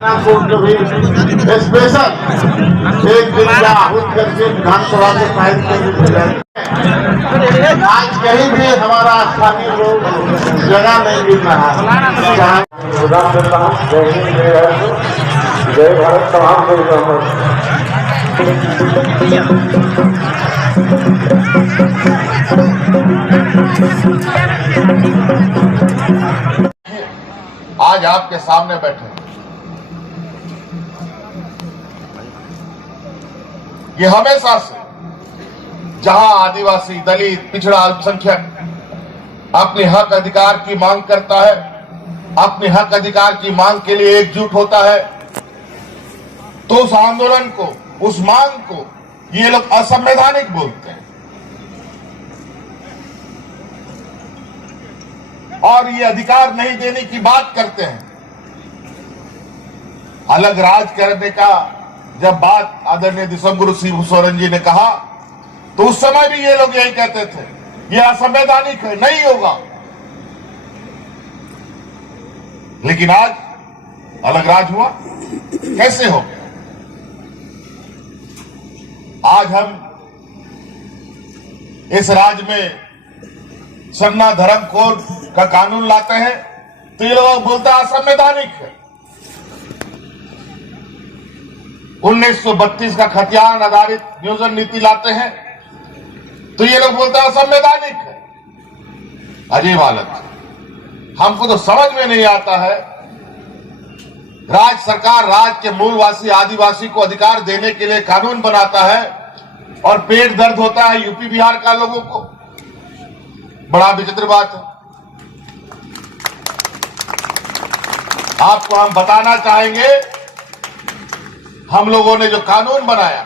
Special एक दिन का आहूत करके विधानसभा से पारित कर आज कहीं भी हमारा स्थानीय लोग जगह नहीं मिल रहा है। जय भारत तमाम आज आपके सामने बैठे ये हमेशा से जहां आदिवासी, दलित, पिछड़ा, अल्पसंख्यक अपने हक अधिकार की मांग करता है, अपने हक अधिकार की मांग के लिए एकजुट होता है, तो उस आंदोलन को, उस मांग को ये लोग असंवैधानिक बोलते हैं और ये अधिकार नहीं देने की बात करते हैं। अलग राज करने का जब बात आदरणीय दिसंबर सिंह सोरेन जी ने कहा तो उस समय भी ये लोग यही कहते थे ये असंवैधानिक है, नहीं होगा। लेकिन आज अलग राज हुआ, कैसे हो गया? आज हम इस राज्य में सरना धर्म कोड का कानून लाते हैं तो ये लोग बोलते हैं असंवैधानिक है। 1932 का खतियान आधारित नियोजन नीति लाते हैं तो ये लोग बोलते हैं असंवैधानिक है। अजीब हालत, हमको तो समझ में नहीं आता है। राज्य सरकार राज्य के मूलवासी आदिवासी को अधिकार देने के लिए कानून बनाता है और पेट दर्द होता है यूपी बिहार का लोगों को। बड़ा विचित्र बात है। आपको हम बताना चाहेंगे, हम लोगों ने जो कानून बनाया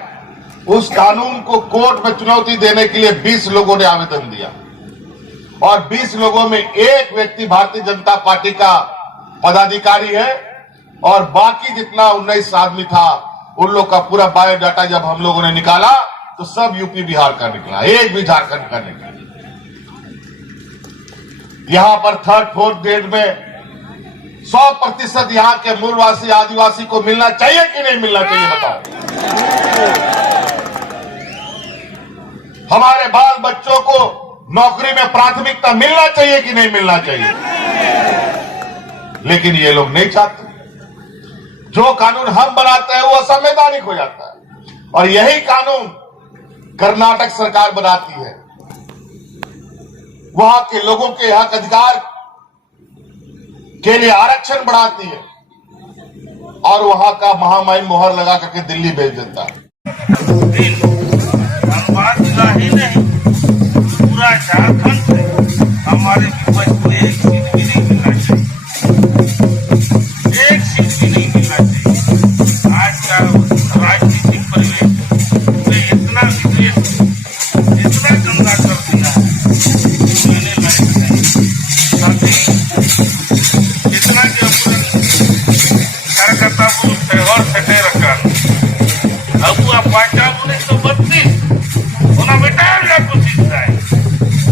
उस कानून को कोर्ट में चुनौती देने के लिए 20 लोगों ने आवेदन दिया और 20 लोगों में एक व्यक्ति भारतीय जनता पार्टी का पदाधिकारी है और बाकी जितना 19 आदमी था उन लोग का पूरा बायोडाटा जब हम लोगों ने निकाला तो सब यूपी बिहार का निकला, एक भी झारखंड का निकला। यहां पर थर्ड फोर्थ ग्रेड में 100% यहां के मूलवासी आदिवासी को मिलना चाहिए कि नहीं मिलना चाहिए, बताओ। हमारे बाल बच्चों को नौकरी में प्राथमिकता मिलना चाहिए कि नहीं मिलना चाहिए। लेकिन ये लोग नहीं चाहते। जो कानून हम बनाते हैं वो असंवैधानिक हो जाता है और यही कानून कर्नाटक सरकार बनाती है। वहां के लोगों के हक अधिकार के लिए आरक्षण बढ़ाती है और वहां का महामहिम मोहर लगा करके दिल्ली भेज देता है। धनबाद जिला ही नहीं, पूरा झारखंड से हमारे विपक्ष को एक सीट भी नहीं मिलना चाहिए, एक सीट भी नहीं मिलना चाहिए। आज का राजनीतिक परिवेश में इतना विद्वेष, इतना गंदा कर दिया है, मैंने लाइक नहीं। साथ ही जितना जो कार्यकर्ता बोलते और छठे रखा अब वो पार्टा 1932 होना मिटाया गया कोशिश है।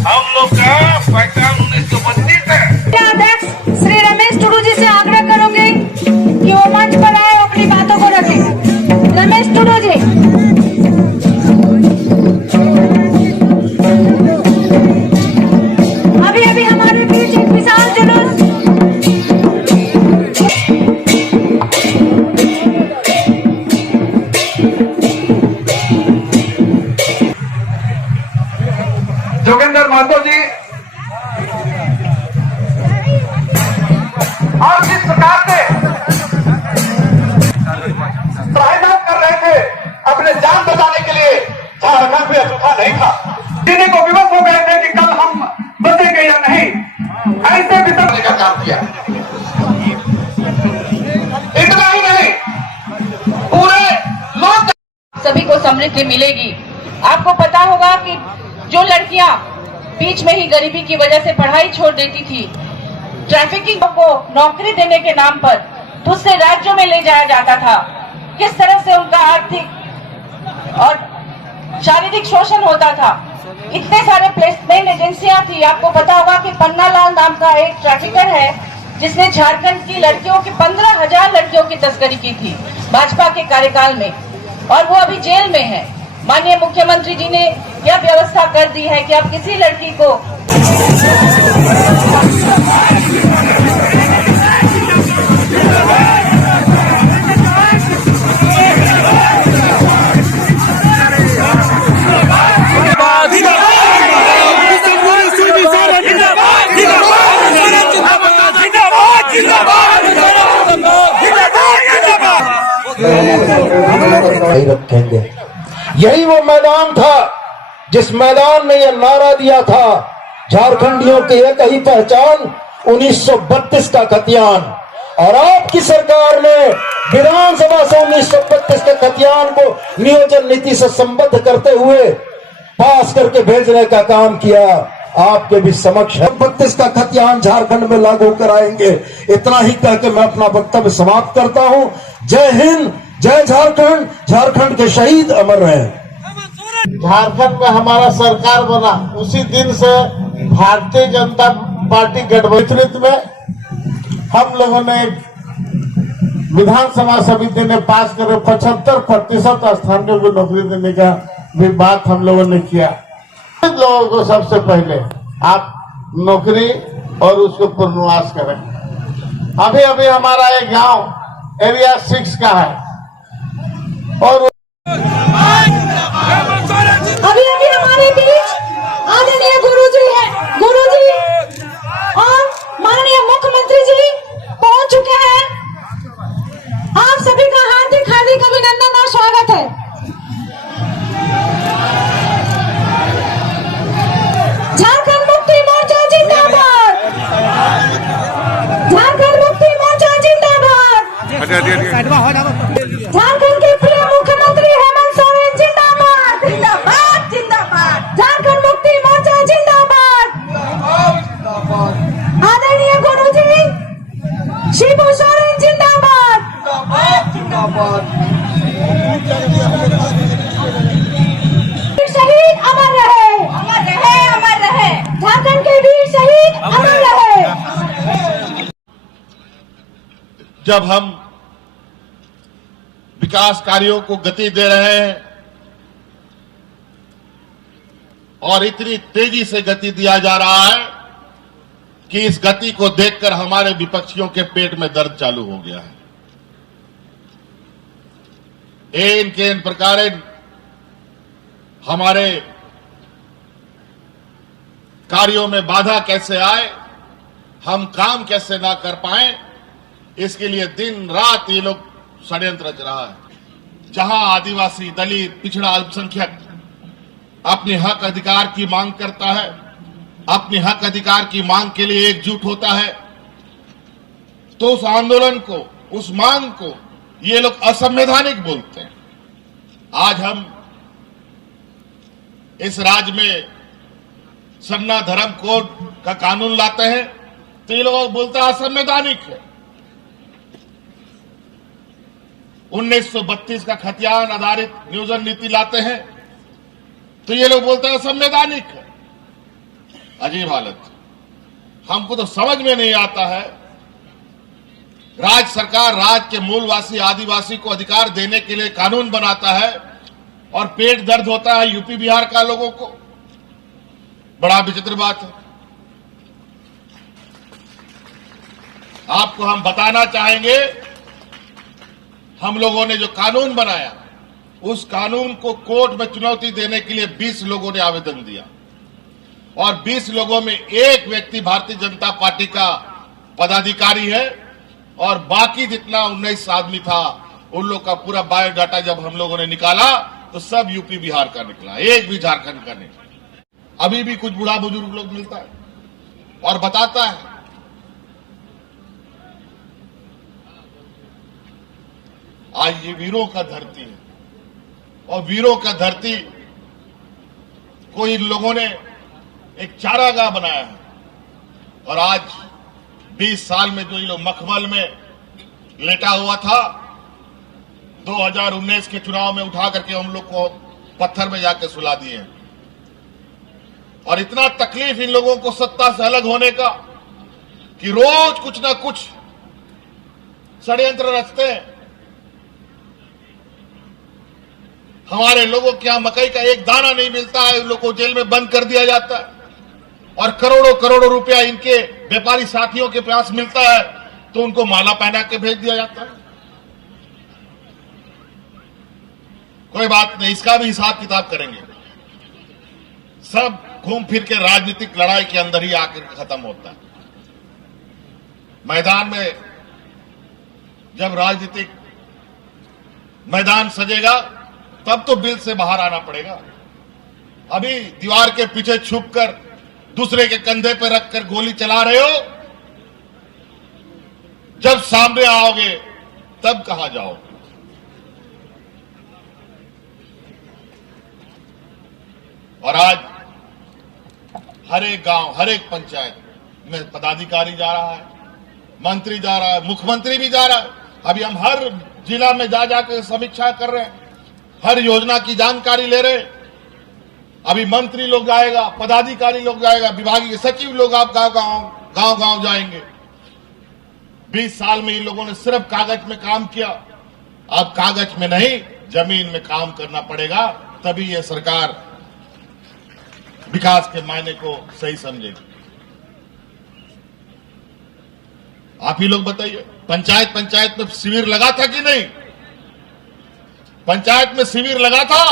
हम लोग का पार्टा 1932 है। अध्यक्ष श्री रमेश टुडू जी से आग्रह करोगे कि वो मंच पर आए और अपनी बातों को रखें। रमेश टुडू जी। अभी अभी हमारे बीच एक विशाल जुलूस जोगेंद्र महतो जी और जिस प्रकार से प्रायधान कर रहे थे अपने जान बचाने के लिए, झारखंड में अछूता नहीं था। जीने को विवश हो गए थे कि कल हम बचेंगे या नहीं, ऐसे वितरने का काम किया। इतना ही नहीं, पूरे लोग सभी को समृद्धि मिलेगी। आपको पता होगा कि जो लड़कियां बीच में ही गरीबी की वजह से पढ़ाई छोड़ देती थी, ट्रैफिकिंग को नौकरी देने के नाम पर दूसरे राज्यों में ले जाया जाता था, किस तरह से उनका आर्थिक और शारीरिक शोषण होता था। इतने सारे प्लेसमेंट एजेंसियां थी। आपको पता होगा कि पन्नालाल नाम का एक ट्रैफिकर है जिसने झारखंड की लड़कियों की 15,000 लड़कियों की तस्करी की थी भाजपा के कार्यकाल में, और वो अभी जेल में है। माननीय मुख्यमंत्री जी ने यह व्यवस्था कर दी है कि अब किसी लड़की को नहीं रखेंगे। यही वो मैदान था जिस मैदान में यह नारा दिया था, झारखंडियों की एक ही पहचान 1932 का खतियान। और आपकी सरकार ने विधानसभा से 1932 के खतियान को नियोजन नीति से संबद्ध करते हुए पास करके भेजने का काम किया। आपके भी समक्ष 32 का खतियान झारखंड में लागू कराएंगे। इतना ही कहकर मैं अपना वक्तव्य समाप्त करता हूं। जय हिंद, जय झारखंड, झारखंड के शहीद अमर रहे। झारखंड में हमारा सरकार बना उसी दिन से भारतीय जनता पार्टी गठबंधन में हम लोगों ने विधानसभा समिति ने पास करे 75% स्थानों को नौकरी देने का भी बात हम लोगों ने किया। लोगों को सबसे पहले आप नौकरी और उसको पुनर्वास करें। अभी अभी हमारा एक गांव एरिया 6 का है और अभी अभी हमारे बीच आदरणीय गुरुजी है, गुरुजी और माननीय मुख्यमंत्री जी पहुंच चुके हैं। आप सभी का हार्दिक हार्दिक अभिनंदन और स्वागत है। झारखंड मुक्ति मोर्चा जिंदाबाद, झारखंड मुक्ति मोर्चा जिंदाबाद, झारखंड के प्रिय मुख्यमंत्री हेमंत सोरेन जिंदाबाद, जिंदाबाद जिंदाबाद, झारखंड मुक्ति मोर्चा जिंदाबाद, आदरणीय गुरुजी शिबू सोरेन जिंदाबाद, शहीद अमर रहे, अमर रहे, अमर रहे, झारखंड के वीर शहीद अमर रहे। जब हम विकास कार्यों को गति दे रहे हैं और इतनी तेजी से गति दिया जा रहा है कि इस गति को देखकर हमारे विपक्षियों के पेट में दर्द चालू हो गया है। एन के इन प्रकार हमारे कार्यों में बाधा कैसे आए, हम काम कैसे ना कर पाए, इसके लिए दिन रात ये लोग षड्यंत्र रच रहा है। जहां आदिवासी, दलित, पिछड़ा, अल्पसंख्यक अपने हक अधिकार की मांग करता है, अपने हक अधिकार की मांग के लिए एकजुट होता है, तो उस आंदोलन को, उस मांग को ये लोग असंवैधानिक बोलते हैं। आज हम इस राज्य में सरना धर्म कोड का कानून लाते हैं तो ये लोग बोलते हैं असंवैधानिक है। 1932 का खतियान आधारित नियोजन नीति लाते हैं तो ये लोग बोलते हैं असंवैधानिक है। अजीब हालत। हमको तो समझ में नहीं आता है, राज्य सरकार राज्य के मूलवासी आदिवासी को अधिकार देने के लिए कानून बनाता है और पेट दर्द होता है यूपी बिहार का लोगों को। बड़ा विचित्र बात है। आपको हम बताना चाहेंगे, हम लोगों ने जो कानून बनाया उस कानून को कोर्ट में चुनौती देने के लिए 20 लोगों ने आवेदन दिया और 20 लोगों में एक व्यक्ति भारतीय जनता पार्टी का पदाधिकारी है और बाकी जितना 19 आदमी था उन लोग का पूरा बायोडाटा जब हम लोगों ने निकाला तो सब यूपी बिहार का निकला, एक भी झारखंड का नहीं। अभी भी कुछ बूढ़ा बुजुर्ग लोग मिलता है और बताता है आज ये वीरों का धरती है और वीरों का धरती को इन लोगों ने एक चारागाह बनाया है और आज 20 साल में जो ये लोग मखमल में लेटा हुआ था 2019 के चुनाव में उठा करके हम लोग को पत्थर में जाकर सुला दिए हैं। और इतना तकलीफ इन लोगों को सत्ता से अलग होने का कि रोज कुछ ना कुछ षड्यंत्र रचते हैं। हमारे लोगों के यहां मकई का एक दाना नहीं मिलता है, उन लोगों को जेल में बंद कर दिया जाता है और करोड़ों करोड़ों रुपया इनके व्यापारी साथियों के पास मिलता है तो उनको माला पहना के भेज दिया जाता है। कोई बात नहीं, इसका भी हिसाब किताब करेंगे। सब घूम फिर के राजनीतिक लड़ाई के अंदर ही आकर खत्म होता है। मैदान में जब राजनीतिक मैदान सजेगा तब तो बिल से बाहर आना पड़ेगा। अभी दीवार के पीछे छुपकर दूसरे के कंधे पर रखकर गोली चला रहे हो, जब सामने आओगे तब कहां जाओगे। और आज हर एक गांव, हर एक पंचायत में पदाधिकारी जा रहा है, मंत्री जा रहा है, मुख्यमंत्री भी जा रहा है। अभी हम हर जिला में जा जाकर समीक्षा कर रहे हैं, हर योजना की जानकारी ले रहे हैं। अभी मंत्री लोग जाएगा, पदाधिकारी लोग जाएगा, विभागीय सचिव लोग आप गांव गांव जाएंगे। 20 साल में इन लोगों ने सिर्फ कागज में काम किया, अब कागज में नहीं जमीन में काम करना पड़ेगा, तभी ये सरकार विकास के मायने को सही समझेगी। आप ही लोग बताइए, पंचायत में शिविर लगा था कि नहीं? पंचायत में शिविर लगा था?